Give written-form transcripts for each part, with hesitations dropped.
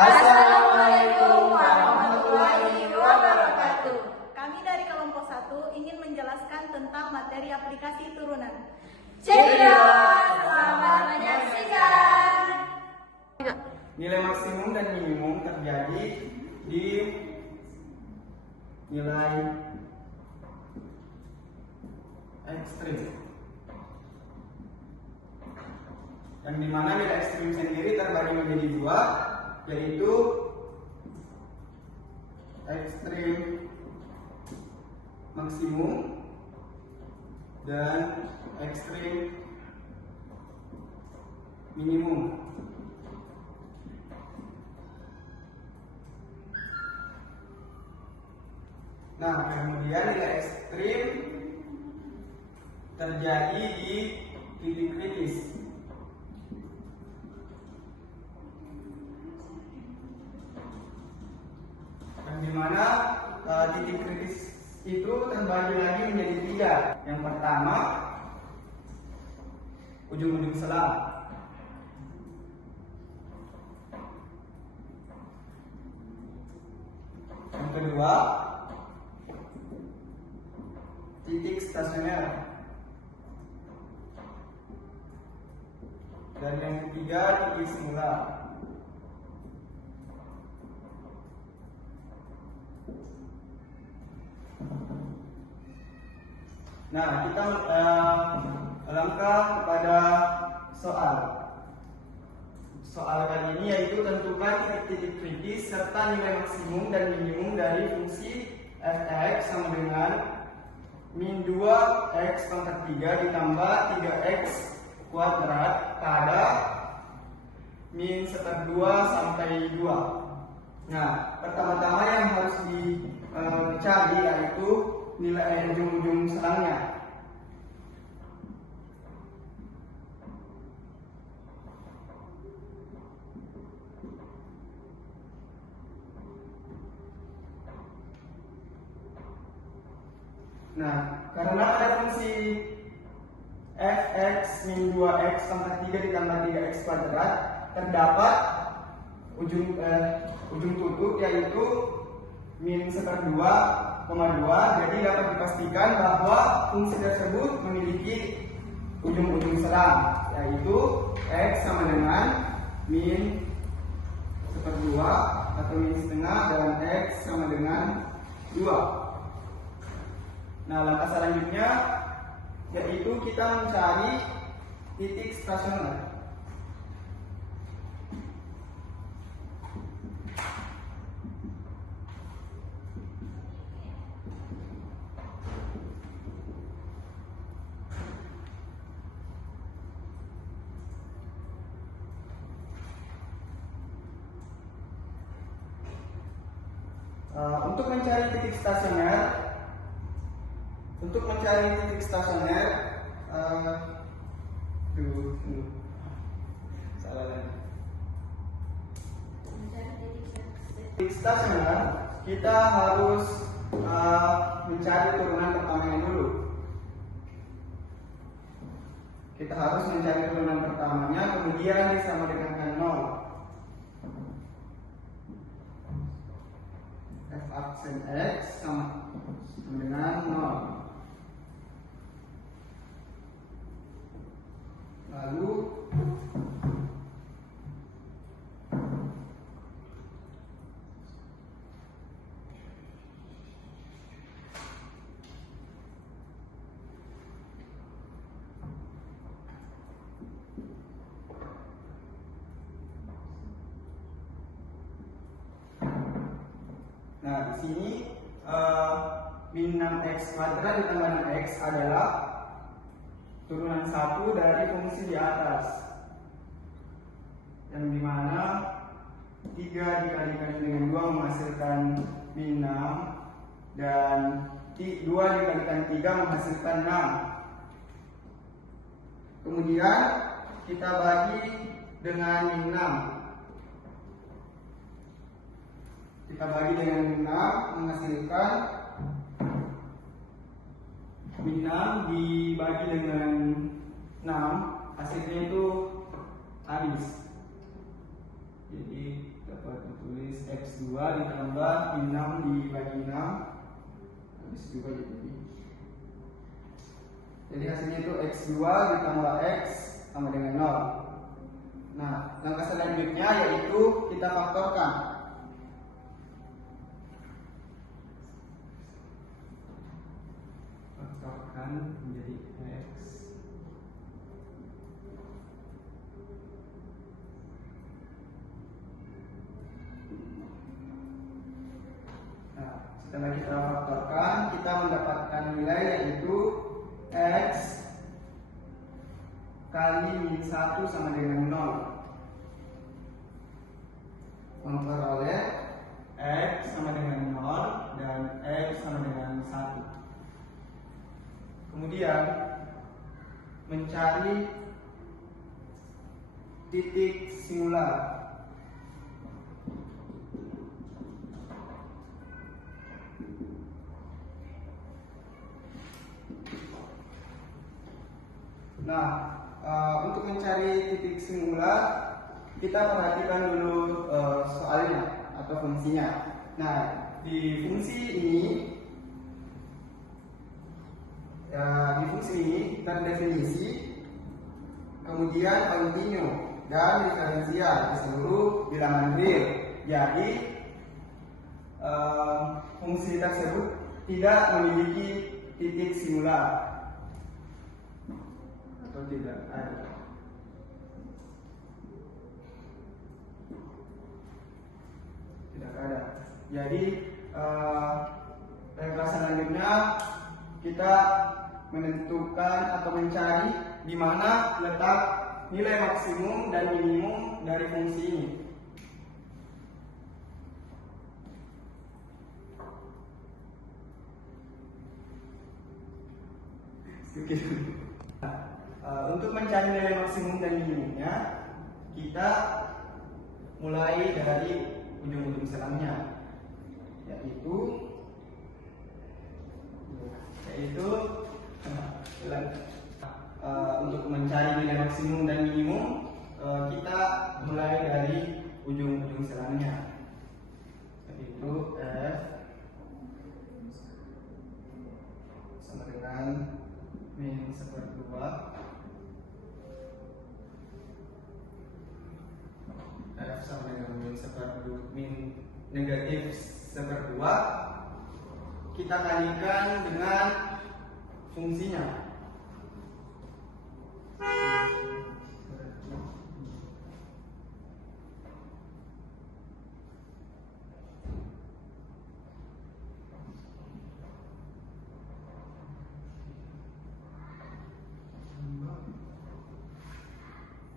Assalamualaikum warahmatullahi wabarakatuh. Kami dari kelompok 1 ingin menjelaskan tentang materi aplikasi turunan. Cekidot, selamat menyaksikan. Nilai maksimum dan minimum terjadi di nilai ekstrim, yang dimana nilai ekstrim sendiri terbagi menjadi dua, yaitu ekstrim maksimum dan ekstrim minimum. Nah, kemudian nilai ekstrim terjadi di titik kritis, yang dimana titik kritis itu terbagi lagi menjadi tiga. Yang pertama, ujung-ujung selang. Yang kedua, titik stasioner. Dan yang ketiga, titik semula. Nah, kita melangkah kepada soal. Soal kali ini yaitu tentukan titik kritis serta nilai maksimum dan minimum dari fungsi f(x) sama dengan min 2x pangkat 3 ditambah 3x kuadrat pada min 1/2 sampai 2. Nah, pertama-tama yang harus dicari yaitu nilai ujung-ujung selangnya. Nah, karena ada fungsi f(x) min 2x pangkat 3 ditambah 3x kuadrat, terdapat ujung tutup yaitu min 1/2, jadi dapat dipastikan bahwa fungsi tersebut memiliki ujung-ujung selang, yaitu x sama dengan min 1/2 atau min setengah dan x sama dengan 2. Nah, langkah selanjutnya yaitu kita mencari titik stasioner. Untuk mencari titik stasioner, salah lagi. Titik stasioner kita harus mencari turunan pertamanya dulu. Kita harus mencari turunan pertamanya, kemudian disama dengan 0. F aksen x sama dengan 0. Lalu di sini min 6x kuadrat ditambah 6x adalah turunan 1 dari fungsi di atas, yang dimana 3 dikalikan dengan 2 menghasilkan min 6, dan 2 dikalikan 3 menghasilkan 6. Kemudian kita bagi dengan min 6. Kita bagi dengan min 6 menghasilkan min 6 dibagi dengan 6, hasilnya itu habis. Jadi dapat ditulis X2 ditambah min 6 dibagi 6, habis juga jadi hasilnya itu X2 ditambah X sama dengan 0. Nah, langkah selanjutnya yaitu kita faktorkan. Faktorkan menjadi X. Nah, setelah kita faktorkan, kita mendapatkan nilai yaitu X kali min 1 sama dengan 0, memperoleh X sama dengan 0 dan X sama dengan 1. Kemudian mencari titik singular. Nah, untuk mencari titik singular, kita perhatikan dulu soalnya atau fungsinya. Nah, di fungsi ini terdefinisi, kemudian kontinu dan diferensial di seluruh bilangan real. Jadi fungsi tersebut tidak memiliki titik singular. Atau tidak ada. Tidak ada. Jadi langkah selanjutnya kita menentukan atau mencari di mana letak nilai maksimum dan minimum dari fungsi ini. Untuk mencari nilai maksimum dan minimumnya, kita mulai dari ujung-ujung selangnya, yaitu untuk mencari nilai maksimum dan minimum, kita mulai dari ujung-ujung selangnya, yaitu F sama dengan min 1/2 F sama dengan min negatif 1/2, kita kalikan dengan fungsinya.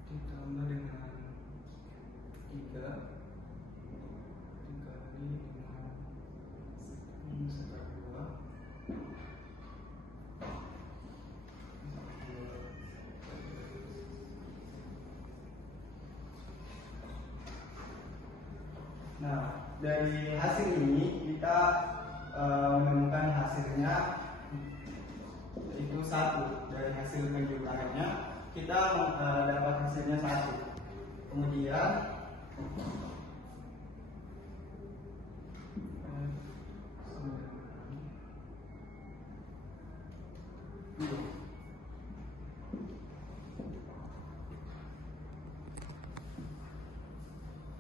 Ditambah dengan 3 dikali dengan min 1/2 Nah, dari hasil ini kita menemukan hasilnya itu 1. Dari hasil penjumlahannya kita dapat hasilnya 1. Kemudian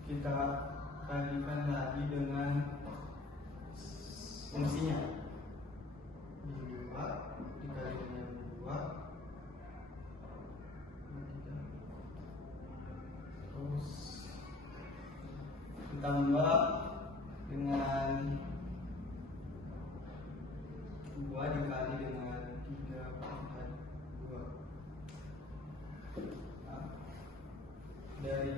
kita kalikan lagi dengan fungsinya. 2 dikali dengan 2 terus ditambah dengan 2 dikali dengan 3 pangkat 2. Nah, dari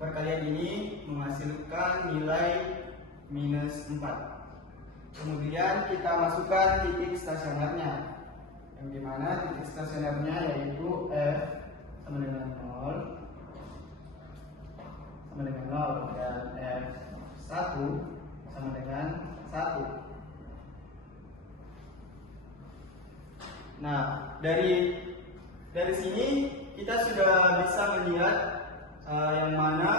perkalian ini menghasilkan nilai minus 4. Kemudian kita masukkan titik stasionernya, yang dimana titik stasionernya yaitu F sama dengan 0 dan F1 sama dengan 1. Nah, dari sini kita sudah bisa melihat yang mana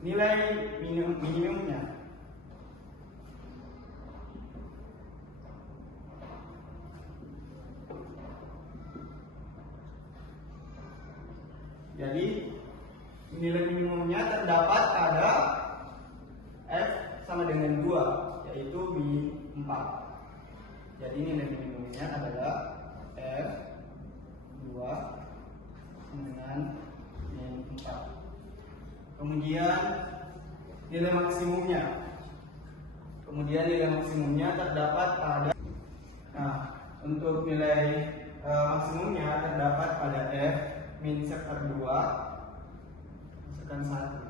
nilai minimumnya. Jadi nilai minimumnya terdapat pada F sama dengan 2, yaitu min 4. Jadi nilai minimumnya adalah F2 sama dengan min 4. Kemudian nilai maksimumnya terdapat pada, untuk nilai maksimumnya terdapat pada F min seper 2 masukkan 1.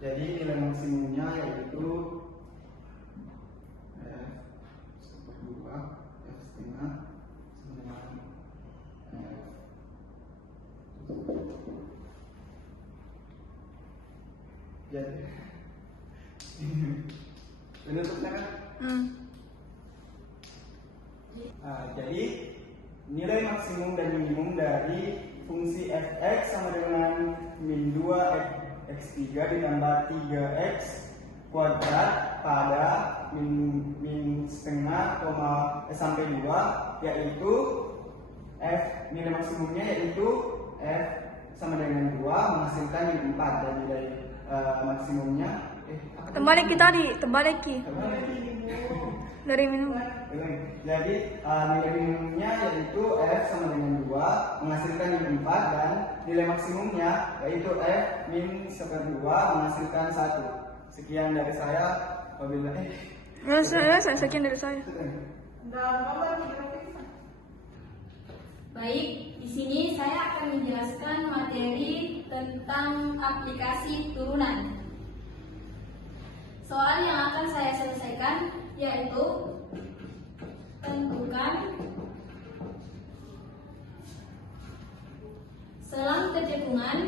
Jadi nilai maksimumnya yaitu F/2 F setengah sama dengan jadi penutupnya kan? Jadi nilai maksimum dan minimum dari fungsi fx sama dengan min 2 x3 ditambah 3x kuadrat pada min setengah sampai 2, yaitu f nilai maksimumnya yaitu f sama dengan 2 menghasilkan min 4, dan nilai maksimumnya terbalik dari minimum. Jadi nilai minimumnya yaitu f sama dengan 2 menghasilkan min 4, dan nilai maksimumnya yaitu f min seper 2 menghasilkan 1. Sekian dari saya. Sekian dari saya. Baik, di sini saya akan menjelaskan materi tentang aplikasi turunan. Soal yang akan saya selesaikan yaitu tentukan selang kecekungan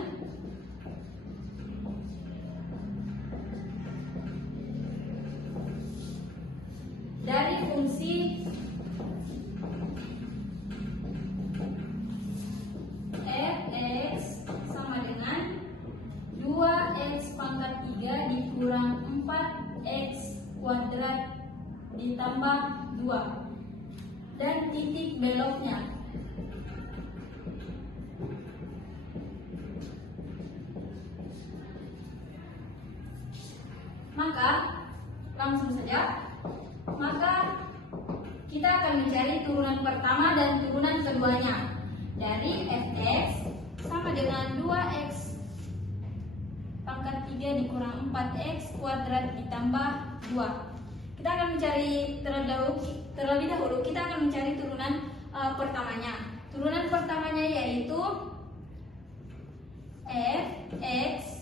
dari fungsi fx sama dengan 2x pangkat 3 dikurang 4x kuadrat ditambah 2 dan titik beloknya. Maka langsung saja, kita akan mencari turunan pertama dan turunan keduanya dari fx sama dengan 2x pangkat 3 dikurang 4x kuadrat ditambah 2. Kita akan mencari terlebih dahulu kita akan mencari turunan pertamanya. Turunan pertamanya yaitu fx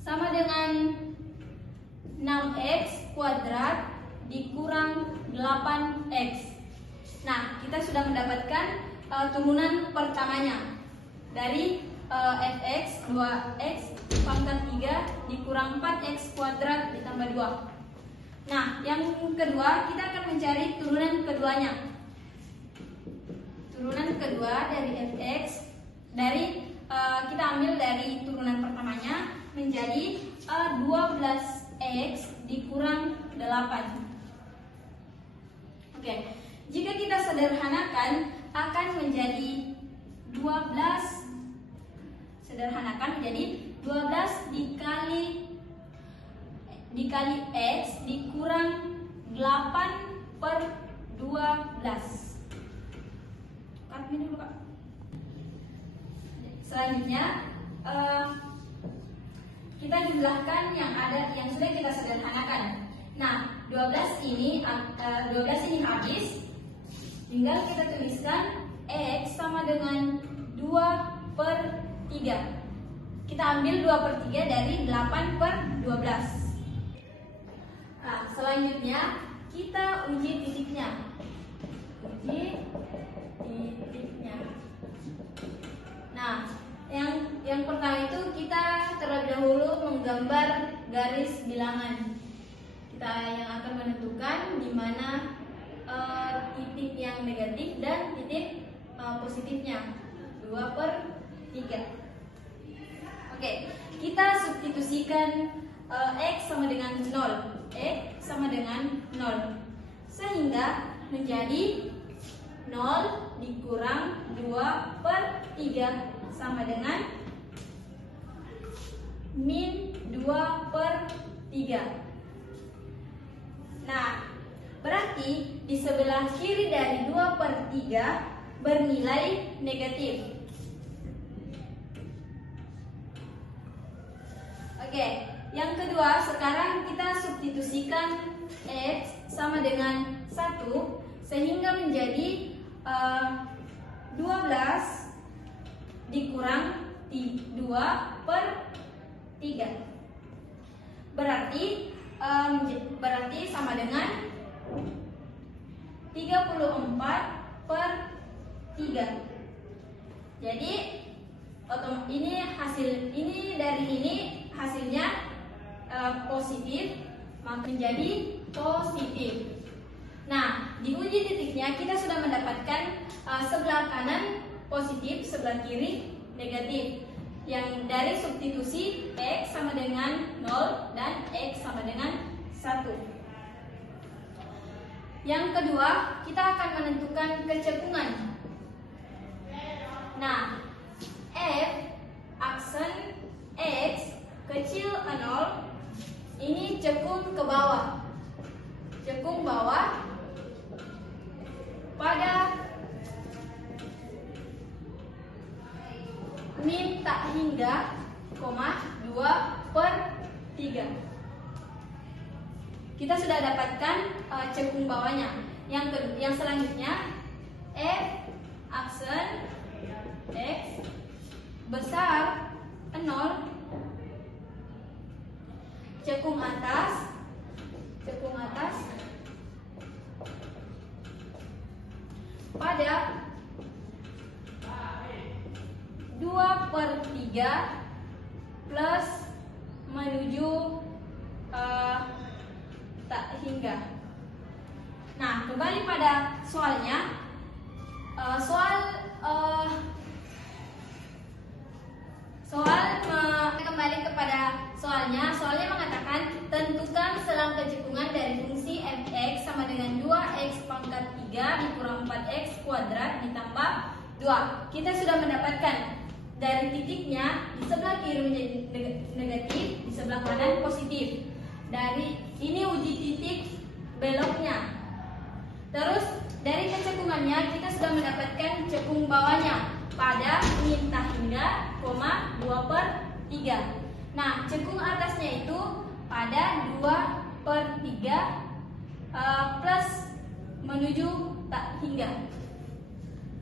sama dengan 6x kuadrat dikurang 8x. Nah, kita sudah mendapatkan turunan pertamanya dari fx 2x pangkat 3 dikurang 4x kuadrat ditambah 2. Nah, yang kedua kita akan mencari turunan keduanya. Turunan kedua dari fx kita ambil dari turunan pertamanya menjadi 12x dikurang 8. Oke, jika kita sederhanakan akan menjadi 12 dikali x dikurang 8 8/12. Cut ini dulu, Kak. Selanjutnya kita jumlahkan yang sudah kita sederhanakan. Nah, 12 ini habis. Tinggal kita tuliskan X sama dengan 2/3. Kita ambil 2/3 dari 8/12. Nah, selanjutnya kita uji titiknya. Nah, yang pertama itu kita terlebih dahulu menggambar garis bilangan. Kita yang akan menentukan di mana titik yang negatif dan titik positifnya. 2/3. Oke, kita substitusikan X sama dengan 0. X sama dengan 0. Sehingga menjadi 0 dikurang 2/3 sama dengan min 2/3. Nah, berarti di sebelah kiri dari 2/3 bernilai negatif. Oke, yang kedua, sekarang kita substitusikan X sama dengan 1 sehingga menjadi 12 dikurang 2/3. Berarti sama dengan 34/3. Jadi hasilnya positif, maka menjadi positif. Nah, di uji titiknya kita sudah mendapatkan sebelah kanan positif, sebelah kiri negatif. Yang dari substitusi X sama dengan 0 dan X sama dengan 1. Yang kedua, kita akan menentukan kecekungan. Nah, F aksen X kecil 0 ini cekung ke bawah. Cekung bawah pada min tak hingga, 2/3. Kita sudah dapatkan cekung bawahnya. Yang selanjutnya F aksen X besar 0 cekung atas pada 2/3 plus menuju tak hingga. Nah, kembali pada soalnya. Kembali kepada soalnya. Soalnya mengatakan tentukan selang kecekungan dari fungsi f(x) sama dengan 2x pangkat 3 dikurang 4x kuadrat ditambah 2. Kita sudah mendapatkan dari titiknya di sebelah kiri menjadi negatif, di sebelah kanan positif. Dari ini uji titik beloknya. Terus dari kecekungannya kita sudah mendapatkan cekung bawahnya pada min tak hingga, 2/3. Nah, cekung atasnya itu pada 2/3 plus menuju tak hingga.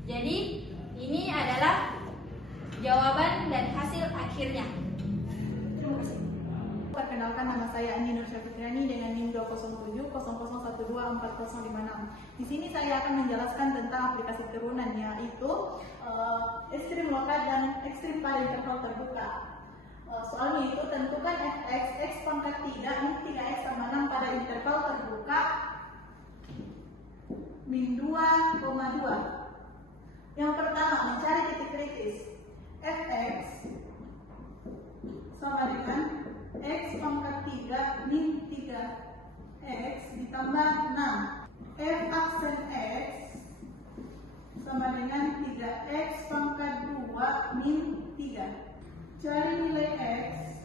Jadi ini adalah jawaban dan hasil akhirnya. Terima kasih. Perkenalkan, nama saya Andi Nursyah Fitriani dengan NIM 2070001240056. Di sini saya akan menjelaskan tentang aplikasi turunan, yaitu ekstrim lokat dan ekstrim pada interval terbuka. Soalnya itu tentukan f(x) x pangkat 3 min 3x tambah 6 pada interval terbuka min 2,2. Yang pertama, mencari titik kritis. f(x) sama dengan x pangkat 3 min 3x ditambah 6. F aksen x sama dengan 3x pangkat 2 min 3. Cari nilai x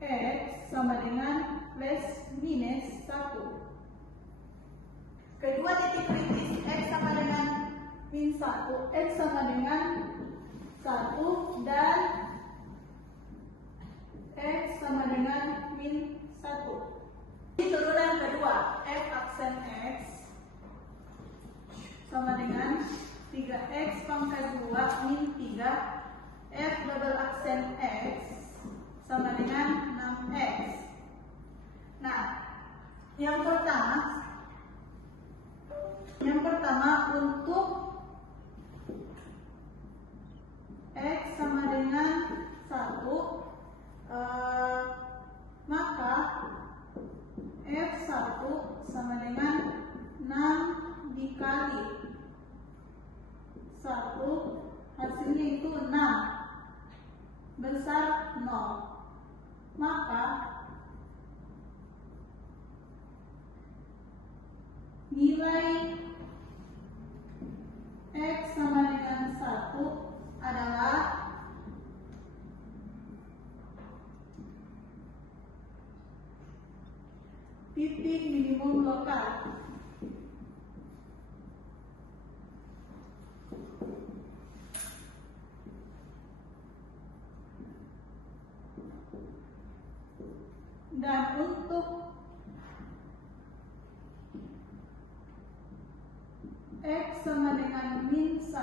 X sama dengan plus minus 1. Kedua titik kritis X sama dengan min 1, X sama dengan 1 dan X sama dengan min 1. Di turunan kedua F aksen X sama dengan 3X pangkat 2 min 3, F double aksen X sama dengan 6X. Nah, yang pertama untuk X sama dengan 1, maka F1 sama dengan 6 dikali 1, hasilnya itu 6, besar 0. Maka nilai X sama dengan 1 adalah titik minimum lokal. Dan untuk X sama dengan min 1,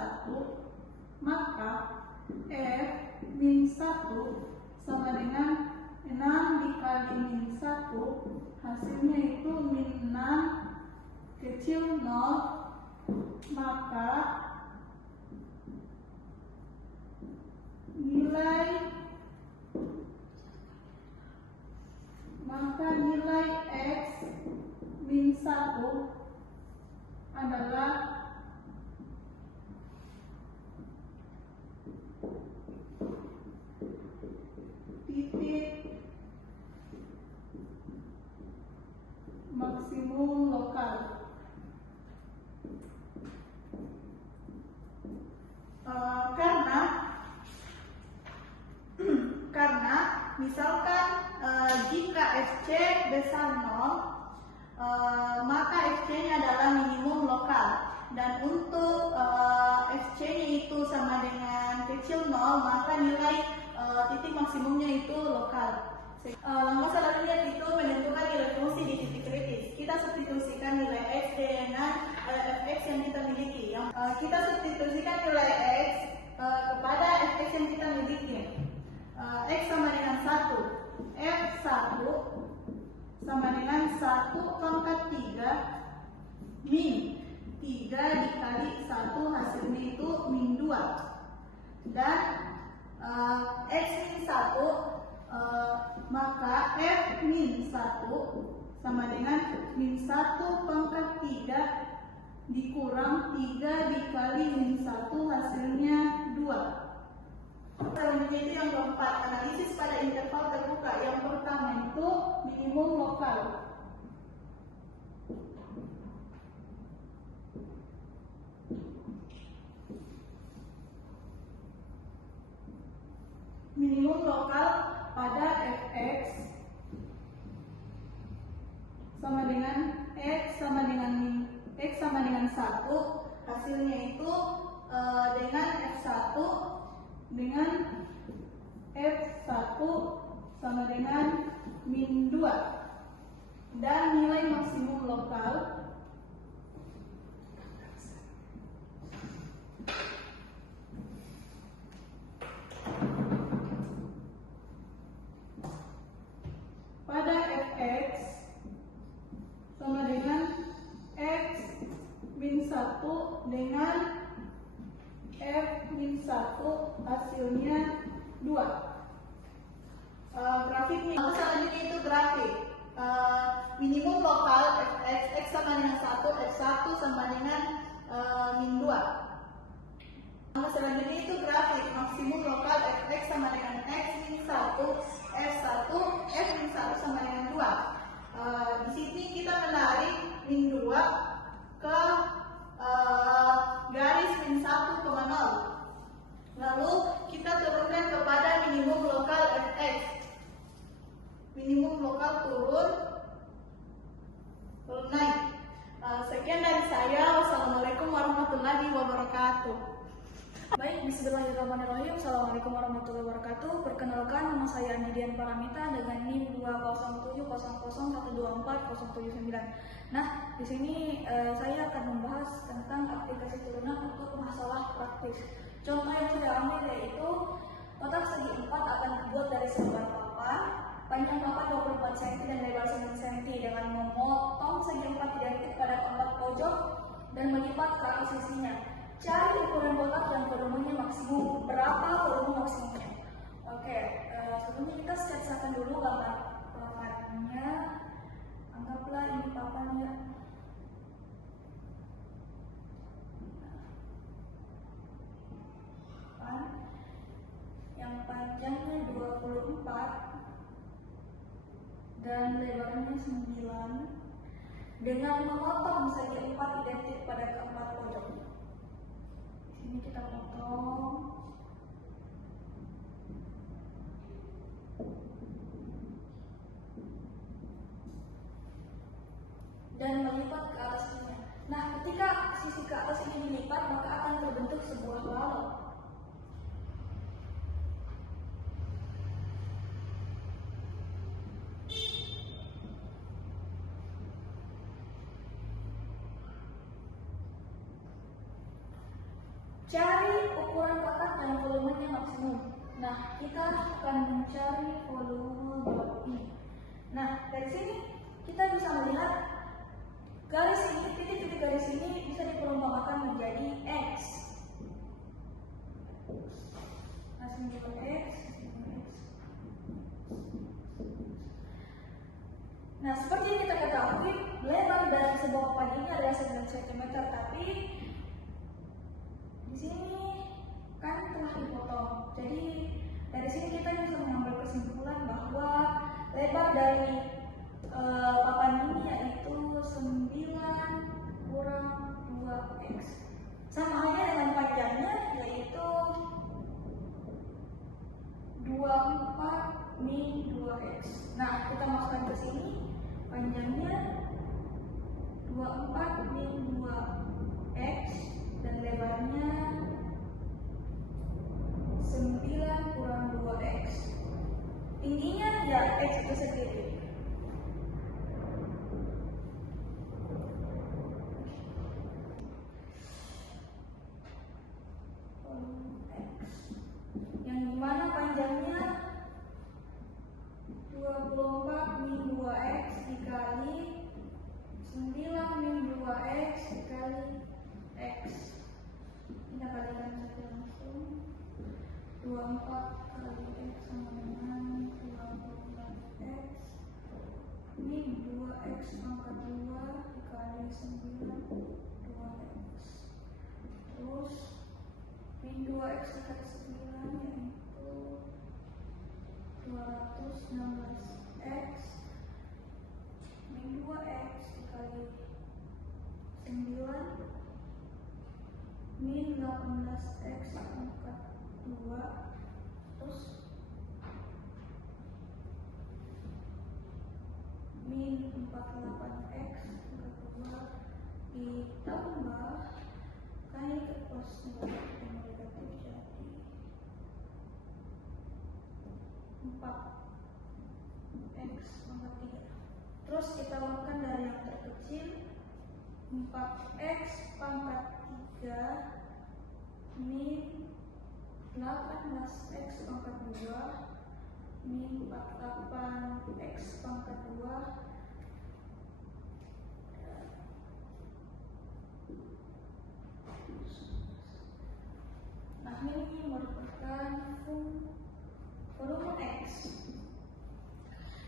maka F min 1 sama dengan 6 dikali min 1, hasilnya itu min 6 kecil 0, maka nilai X min 1 adalah titik maksimum lokal. Karena misalkan jika FC besar 0, maka FC-nya adalah minimum lokal, dan untuk FC-nya itu sama dengan kecil 0, maka nilai titik maksimumnya itu lokal. Langkah selanjutnya itu menentukan nilai fungsi di titik kritis. Kita substitusikan nilai X dengan fx yang kita miliki. Kita substitusikan nilai X kepada fx yang kita miliki. X sama dengan 1, F1 sama dengan 1 pangkat 3 min 3 dikali 1, hasilnya itu min 2. Dan X min 1, maka F min 1 sama dengan min 1 pangkat 3 dikurang 3 dikali min 1, hasilnya 2. Selanjutnya itu yang keempat, analisis pada interval terbuka. Yang pertama itu minimum lokal. Minimum lokal pada fx sama dengan x sama dengan 1, hasilnya itu dengan f1 dengan f1 sama dengan min 2, dan nilai maksimum lokal pada fx sama dengan x min 1 dengan f min 1, hasilnya 2. Grafiknya selanjutnya itu grafik minimum lokal fx, x sama dengan 1, f1 sama dengan min 2. Selanjutnya itu grafik maksimum lokal fx sama dengan x min 1, f1, f min 1 sama dengan 2. Di sini kita menarik min 2 ke garis min 1,0. Lalu kita turunkan kepada minimum lokal fx. minimum lokal turun naik. Sekian dari saya. Wassalamualaikum warahmatullahi wabarakatuh. Baik, bismillahirrahmanirrahim. Assalamualaikum warahmatullahi wabarakatuh. Perkenalkan, nama saya Nidian Paramita dengan NIM 20700124079. Nah, di sini saya akan membahas tentang aplikasi turunan untuk masalah praktis. Contoh yang saya ambil yaitu kotak segi 4 akan dibuat dari selembar papan, panjang papan 24 cm dan lebar 9 cm dengan memotong segi 4 identik pada keempat pojok dan melipat ke atas sisinya. Cari ukuran kotak dan volumenya maksimum. Berapa volume maksimumnya? Oke, sebelumnya kita sketsakan dulu gambar papannya. Anggaplah ini papannya. Papan yang panjangnya 24 dan lebarnya 9 dengan memotong segi 4 identik pada keempat pojok. Ini kita potong dan melipat ke atasnya. Nah, ketika sisi ke atas ini dilipat, maka akan terbentuk sebuah balok. Cari ukuran kotak dan volumenya maksimum. Nah, kita akan mencari volume blok ini. Nah, dari sini kita bisa melihat garis ini, titik-titik garis ini bisa diperumpamakan menjadi X. Nah, simbol X. Nah, seperti yang kita ketahui, lebar dari sebuah papan ini adalah 9 cm, tapi di sini kan telah dipotong. Jadi dari sini kita bisa mengambil kesimpulan bahwa lebar dari papan ini yaitu 9 kurang 2x. Sama halnya dengan panjangnya yaitu 24 min 2x. Nah, kita masukkan ke sini panjangnya 24 min 2x dan lebarnya 9 kurang 2x. Tingginya ya x itu sendiri. Yang dimana panjangnya 24 min 2x dikali 9 min 2x dikali x. Kita kalikan saja langsung. 24 kali x sama dengan 24x min 2x pangkat 2 dikali 9 2x. Terus min 2x dikali 9 yaitu 216x min 2x dikali 9 min 18x pangkat 2 terus min 48x pangkat 2 ditambah kali ke plus negatif dan negatif jadi 4x pangkat 3. Terus kita lakukan dari yang terkecil 4x pangkat 3 min 18x pangkat 2 min 48x pangkat 2 nah ini merupakan volume X.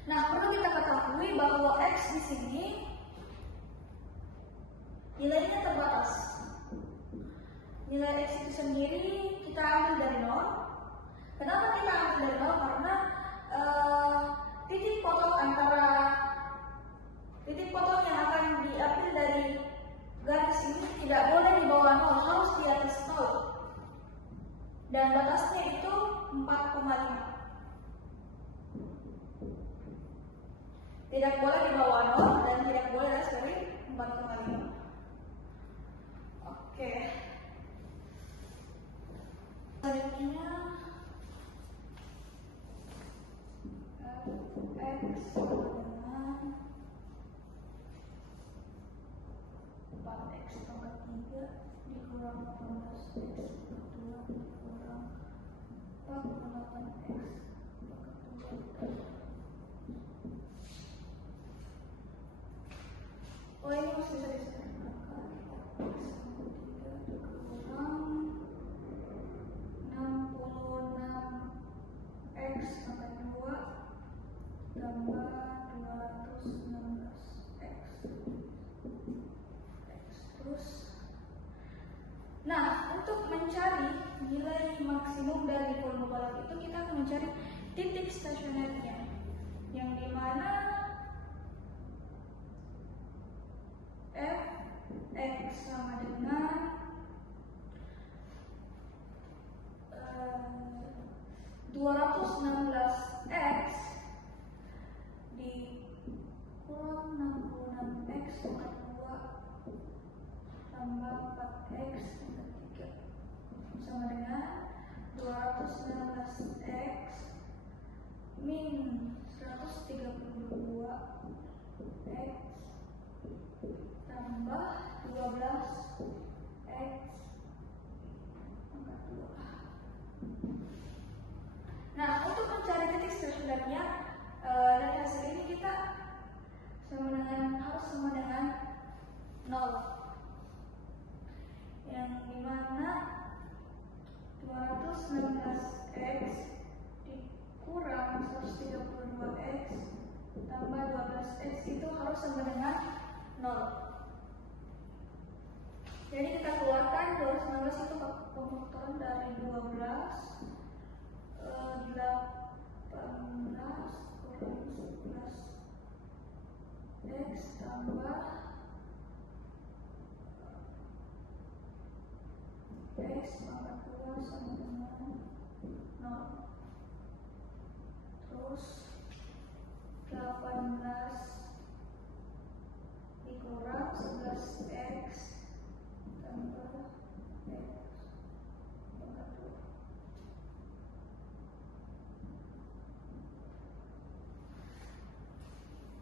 Nah, perlu kita ketahui bahwa X di sini nilainya terbatas. Nilai X itu sendiri kita ambil dari 0. Kenapa kita ambil dari 0? Karena titik potong antara titik potong yang akan diambil dari garis ini tidak boleh di bawah 0, harus di atas 0. Dan batasnya itu 4,5. tidak boleh di bawah 0 dan tidak boleh di atas dari 4,5. Oke. Selanjutnya X dengan 4x pangkat 3 dikurang 18x pangkat 2 dikurang 48x pangkat 2. Oh, ini masih bisa disederhanakan. X pangkat 3 dikurang 66x pangkat 2 tambah 216x. Terus, nah, untuk mencari nilai maksimum dari volume balon itu kita akan mencari titik stasionernya, yang dimana Fx sama dengan 216x dikurang 66x pangkat 2 tambah 4x pangkat 3 sama dengan 216x min 132x tambah 12x pangkat 2. Nah, untuk mencari titik stasionernya dari hasil ini kita harus sama dengan 0, yang dimana 216x dikurang 132x tambah 12x itu harus sama dengan 0. Jadi kita keluarkan 216 itu pemfaktoran dari 12 18 kurang 11 x tambah x pangkat 2 sama dengan 0. Terus 18 dikurang 11x tambah x pangkat 2.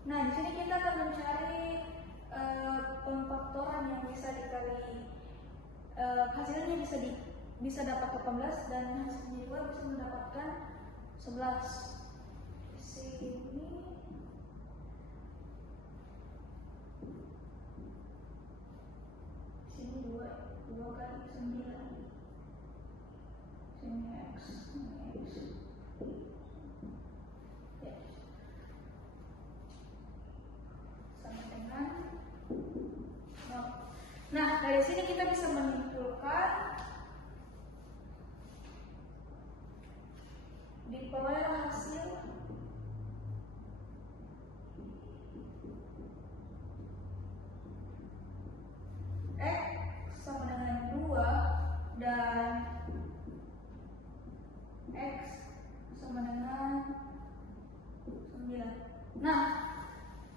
Nah, di sini kita akan mencari pemfaktoran yang bisa dikali hasilnya bisa dapat 18 dan hasilnya juga bisa mendapatkan 11. Di sini 2 kali 9. Sini x, sama dengan 0. Nah, dari sini kita bisa menyimpulkan diperoleh hasil X sama dengan 2 dan X sama dengan 9. Nah,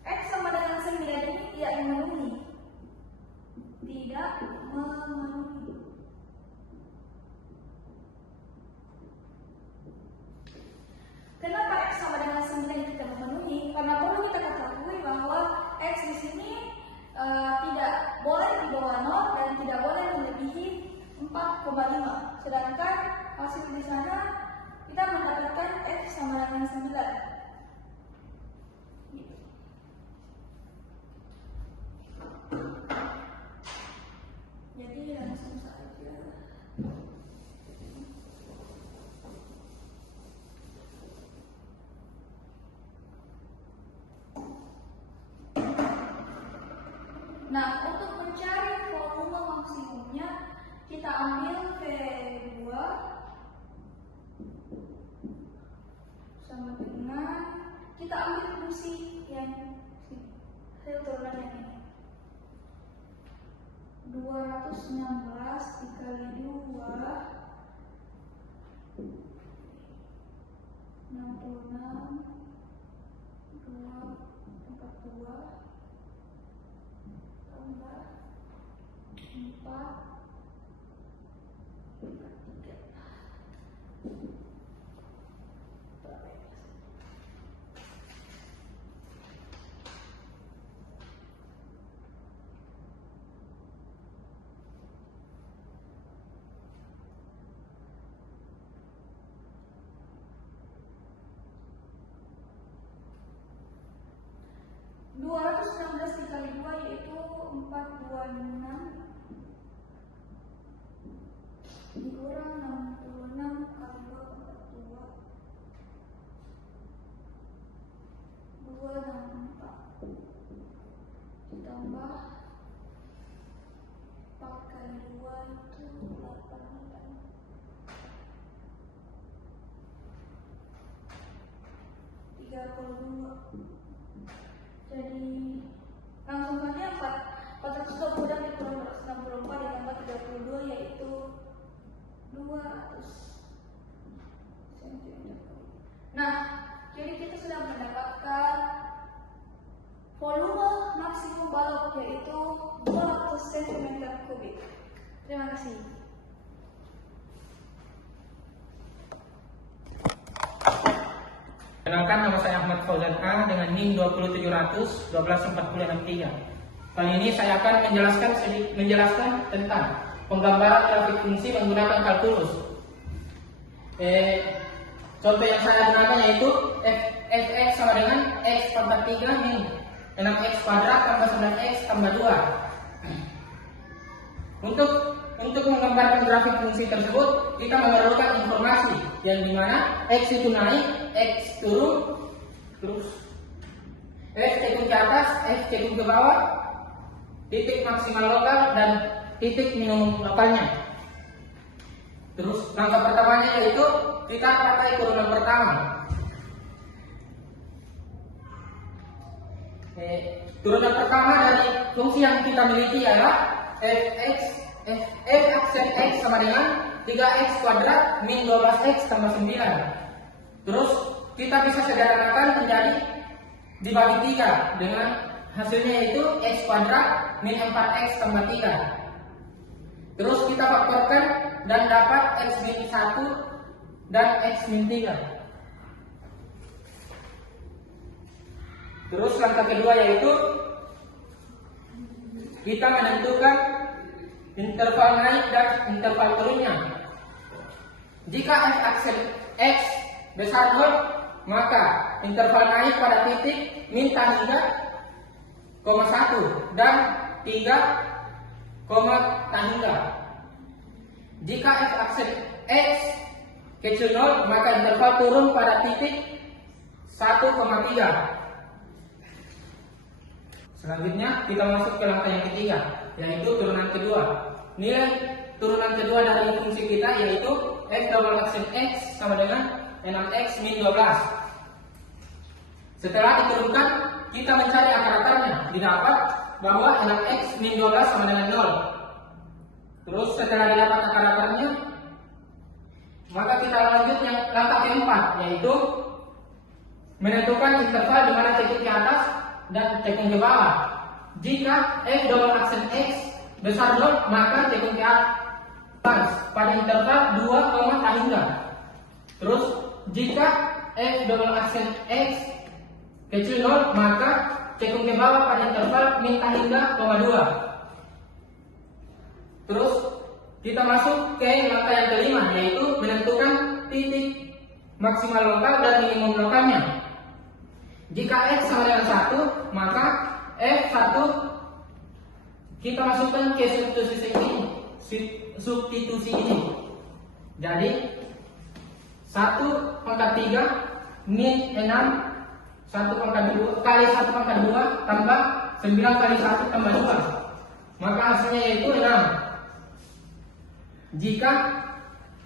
X sama dengan 9 ini tidak memenuhi. Tidak memenuhi. Kenapa X sama dengan 9 tidak memenuhi? Karena perlu kita ketahui bahwa X di sini tidak boleh di bawah 0 dan tidak boleh melebihi 4,5. Sedangkan hasil di sana kita mendapatkan X sama dengan 9. Jadi langsung saja. Nah, untuk mencari volume maksimumnya kita ambil V2 sama dengan kita ambil fungsi yang hasil turunan yang ini. 216 dikali 2 66 2 216 dikali 2 yaitu 426 dikurang 66 kali 2 264 ditambah 4 kali 2 itu 8 32. Jadi langsung saja 420 dan dikurang 164 ditambah 32 yaitu 200 cm. Nah, jadi kita sudah mendapatkan volume maksimum balok yaitu 200 cm kubik. Terima kasih. Kenalkan, nama saya Ahmad Fauzan A dengan NIM 20700 12463. Kali ini saya akan menjelaskan tentang penggambaran grafik fungsi menggunakan kalkulus. Contoh yang saya gunakan yaitu fx sama dengan x pangkat 3 min 6x kuadrat tambah 9x tambah 2. Untuk menggambarkan grafik fungsi tersebut, kita memerlukan informasi yang dimana x itu naik, x turun, terus f cekung ke atas, f cekung ke bawah, titik maksimal lokal dan titik minimum lokalnya. Terus langkah pertamanya yaitu kita pakai turunan pertama. Turunan pertama dari fungsi yang kita miliki adalah f aksen x sama dengan 3x kuadrat min 12x tambah 9. Terus kita bisa sederhanakan menjadi dibagi 3 dengan hasilnya yaitu x kuadrat min 4x tambah 3. Terus kita faktorkan dan dapat x min 1 dan x min 3. Terus langkah kedua yaitu kita menentukan interval naik dan interval turunnya. Jika f aksen x besar 0, maka interval naik pada titik min tangga, 1 dan 3, tangga. Jika f aksen x kecil 0, maka interval turun pada titik 1,3. Selanjutnya kita masuk ke langkah yang ketiga, yaitu turunan kedua. Nilai turunan kedua dari fungsi kita yaitu f double aksen x sama dengan 6x min 12. Setelah diturunkan, kita mencari akar-akarnya. Didapat bahwa 6x min 12 sama dengan 0. Terus setelah didapat akar-akarnya, maka kita lanjut yang langkah keempat, yaitu menentukan interval di mana cekung ke atas dan cekung ke bawah. Jika f double aksen x besar 0, maka cekung ke atas pada interval 2, hingga. Terus jika f double aksen x kecil 0, maka cekung ke bawah pada interval min hingga, 2. Terus kita masuk ke langkah yang kelima, yaitu menentukan titik maksimal lokal dan minimum lokalnya. Jika x sama dengan 1, maka f1 kita masukkan ke substitusi ini. Jadi 1 pangkat 3 min 6 1 pangkat 2 kali 1 pangkat 2 tambah 9 kali 1 tambah 2. Maka hasilnya yaitu 6. Jika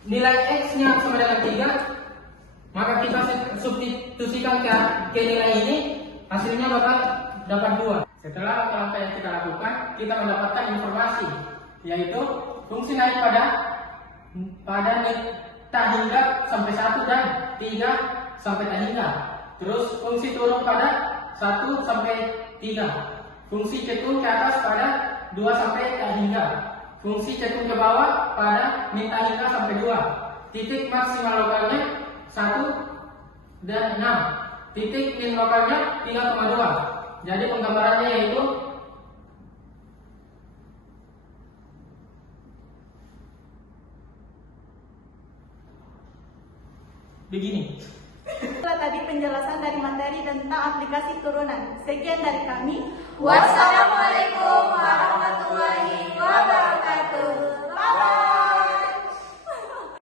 nilai x-nya sama dengan 3, maka kita substitusikan ke nilai ini, hasilnya bakal dapat 2. Setelah langkah yang kita lakukan, kita mendapatkan informasi, yaitu fungsi naik pada hingga sampai 1 dan 3 sampai hingga. Terus fungsi turun pada 1 sampai 3. Fungsi cekung ke atas pada 2 sampai hingga. Fungsi cekung ke bawah pada min hingga sampai 2. Titik maksimal lokalnya 1 dan 6. Titik min lokalnya 3,2. Jadi penggambarannya yaitu begini. Itulah tadi penjelasan dari materi tentang aplikasi turunan. Sekian dari kami. Wassalamualaikum